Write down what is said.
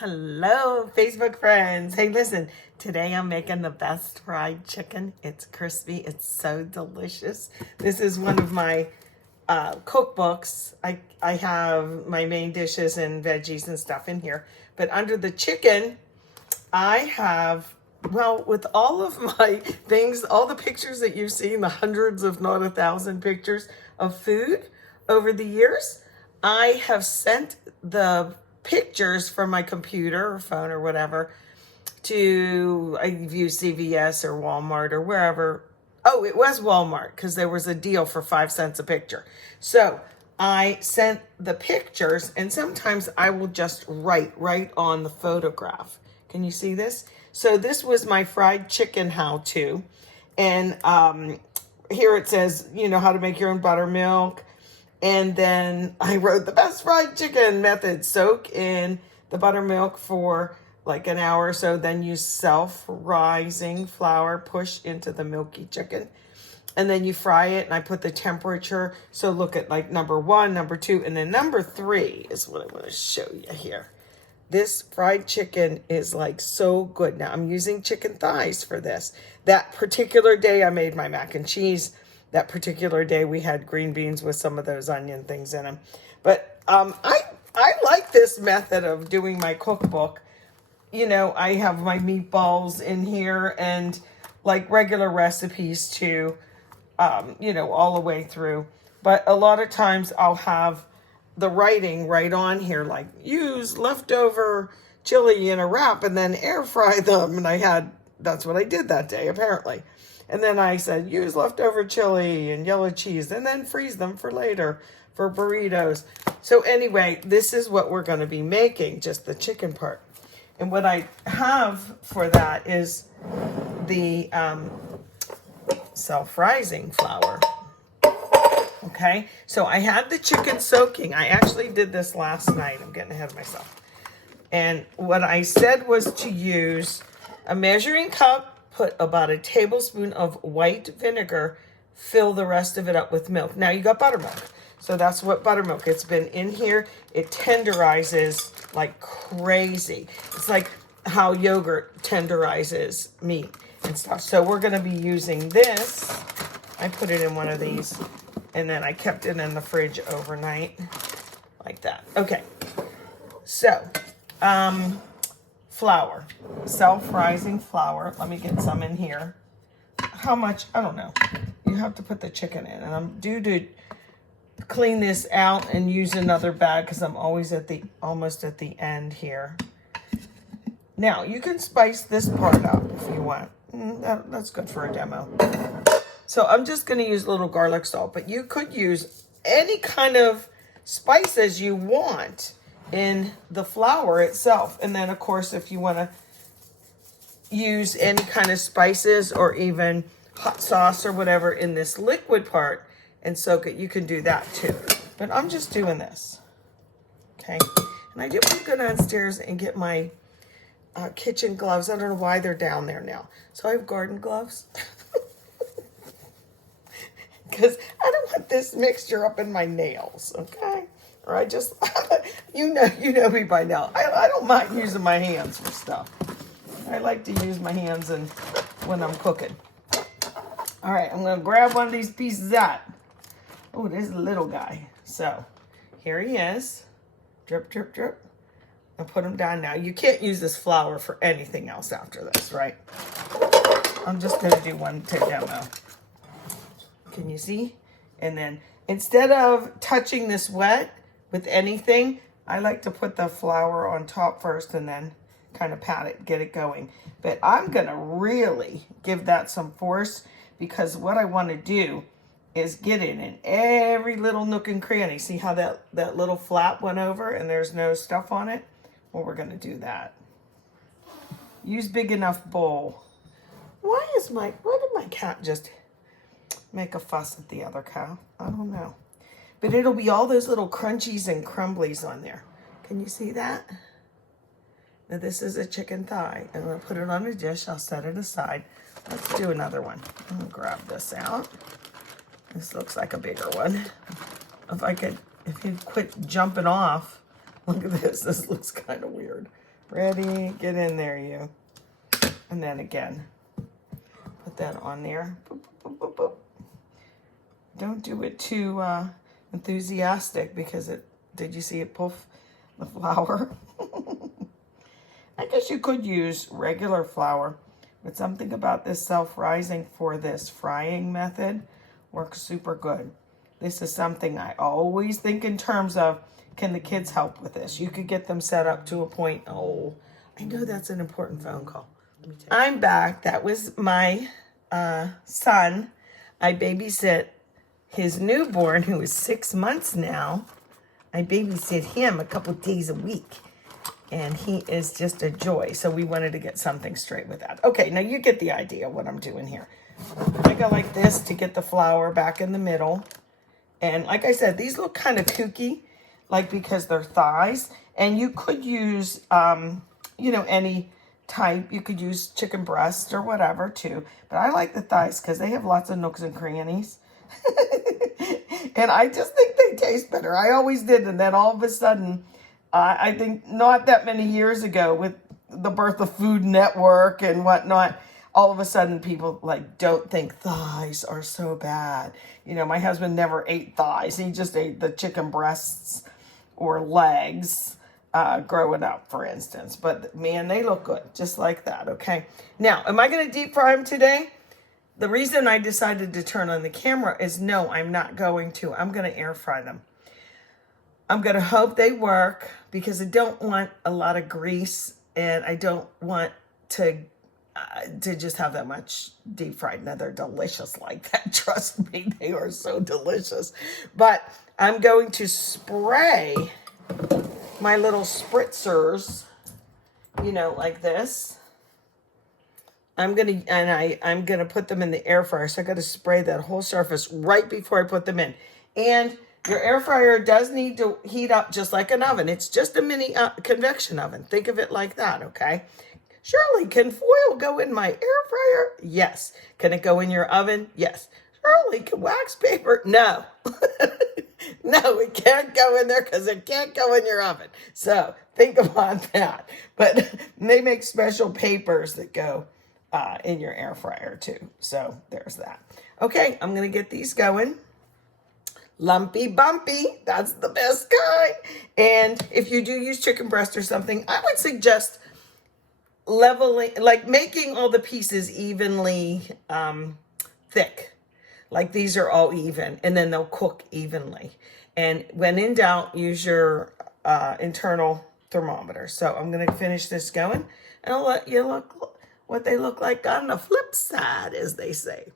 Hello, Facebook friends. Hey, listen, today I'm making the best fried chicken. It's crispy. It's so delicious. This is one of my cookbooks. I have my main dishes and veggies and stuff in here. But under the chicken, I have, well, with all of my things, all the pictures that you've seen, the hundreds, if not 1,000 pictures of food over the years, I have sent the pictures from my computer or phone or whatever to, I've used CVS or Walmart or wherever. Oh, it was Walmart because there was a deal for 5 cents a picture. So I sent the pictures, and sometimes I will just write right on the photograph. Can you see this? So this was my fried chicken how-to. And here it says, how to make your own buttermilk. And then I wrote the best fried chicken method. Soak in the buttermilk for like an hour or so. Then use self-rising flour. Push into the milky chicken. And then you fry it. And I put the temperature. So look at like number 1, number 2. And then number 3 is what I want to show you here. This fried chicken is like so good. Now I'm using chicken thighs for this. That particular day I made my mac and cheese. That particular day we had green beans with some of those onion things in them. But I like this method of doing my cookbook. I have my meatballs in here and like regular recipes too, all the way through. But a lot of times I'll have the writing right on here, like use leftover chili in a wrap and then air fry them. And that's what I did that day, apparently. And then I said, use leftover chili and yellow cheese and then freeze them for later for burritos. So anyway, this is what we're going to be making, just the chicken part. And what I have for that is the self-rising flour. Okay, so I had the chicken soaking. I actually did this last night. I'm getting ahead of myself. And what I said was to use a measuring cup, put about a tablespoon of white vinegar, fill the rest of it up with milk. Now you got buttermilk. So that's what buttermilk, it's been in here. It tenderizes like crazy. It's like how yogurt tenderizes meat and stuff. So we're gonna be using this. I put it in one of these and then I kept it in the fridge overnight like that. Okay, so flour, self-rising flour. Let me get some in here. How much? I don't know. You have to put the chicken in. And I'm due to clean this out and use another bag because I'm always almost at the end here. Now, you can spice this part up if you want. That's good for a demo. So I'm just going to use a little garlic salt, but you could use any kind of spices you want in the flour itself. And then, of course, if you want to use any kind of spices or even hot sauce or whatever in this liquid part and soak it, you can do that too. But I'm just doing this. Okay. And I do want to go downstairs and get my kitchen gloves. I don't know why they're down there now. So I have garden gloves. Because I don't want this mixture up in my nails, okay? Or I just, you know me by now. I don't mind using my hands for stuff. I like to use my hands when I'm cooking. All right, I'm gonna grab one of these pieces out. Oh, there's a little guy. So here he is. Drip, drip, drip. And put him down now. You can't use this flour for anything else after this, right? I'm just gonna do one to demo. Can you see? And then instead of touching this wet with anything, I like to put the flour on top first and then kind of pat it, get it going. But I'm gonna really give that some force because what I want to do is get it in every little nook and cranny. See how that little flap went over and there's no stuff on it? Well, we're gonna do that. Use big enough bowl. Why did my cat just make a fuss at the other cow? I don't know. But it'll be all those little crunchies and crumblies on there. Can you see that? Now this is a chicken thigh. I'm gonna put it on a dish. I'll set it aside. Let's do another one. I'm gonna grab this out. This looks like a bigger one. If you'd quit jumping off. Look at this. This looks kind of weird. Ready? Get in there, you. And then again, put that on there. Boop, boop, boop, boop. Don't do it too enthusiastic because did you see it poof the flour? I guess you could use regular flour, but something about this self-rising for this frying method works super good. This is something I always think in terms of, can the kids help with this? You could get them set up to a point. Oh, I know that's an important phone call. I'm back. That was my son. I babysit his newborn, who is 6 months now. I babysit him a couple days a week, and he is just a joy. So we wanted to get something straight with that. Okay, now you get the idea of what I'm doing here. I go like this to get the flour back in the middle. And like I said, these look kind of kooky, like because they're thighs. And you could use, any type. You could use chicken breast or whatever too. But I like the thighs because they have lots of nooks and crannies. And I just think they taste better. I always did. And then all of a sudden, I think not that many years ago with the birth of Food Network and whatnot, all of a sudden people don't think thighs are so bad. My husband never ate thighs. He just ate the chicken breasts or legs growing up, for instance. But man, they look good just like that. Okay. Now, am I going to deep fry them today? The reason I decided to turn on the camera is no, I'm not going to. I'm going to air fry them. I'm going to hope they work because I don't want a lot of grease and I don't want to just have that much deep fried. Now they're delicious like that. Trust me, they are so delicious. But I'm going to spray my little spritzers, like this. I'm gonna put them in the air fryer. So I got to spray that whole surface right before I put them in. And your air fryer does need to heat up just like an oven. It's just a mini convection oven. Think of it like that, okay? Shirley, can foil go in my air fryer? Yes. Can it go in your oven? Yes. Shirley, can wax paper? No. No, it can't go in there because it can't go in your oven. So think about that. But they make special papers that go in your air fryer too. So there's that. Okay, I'm going to get these going. Lumpy bumpy, that's the best kind. And if you do use chicken breast or something, I would suggest leveling, like making all the pieces evenly thick. Like these are all even, and then they'll cook evenly. And when in doubt, use your internal thermometer. So I'm going to finish this going, and I'll let you look what they look like on the flip side, as they say.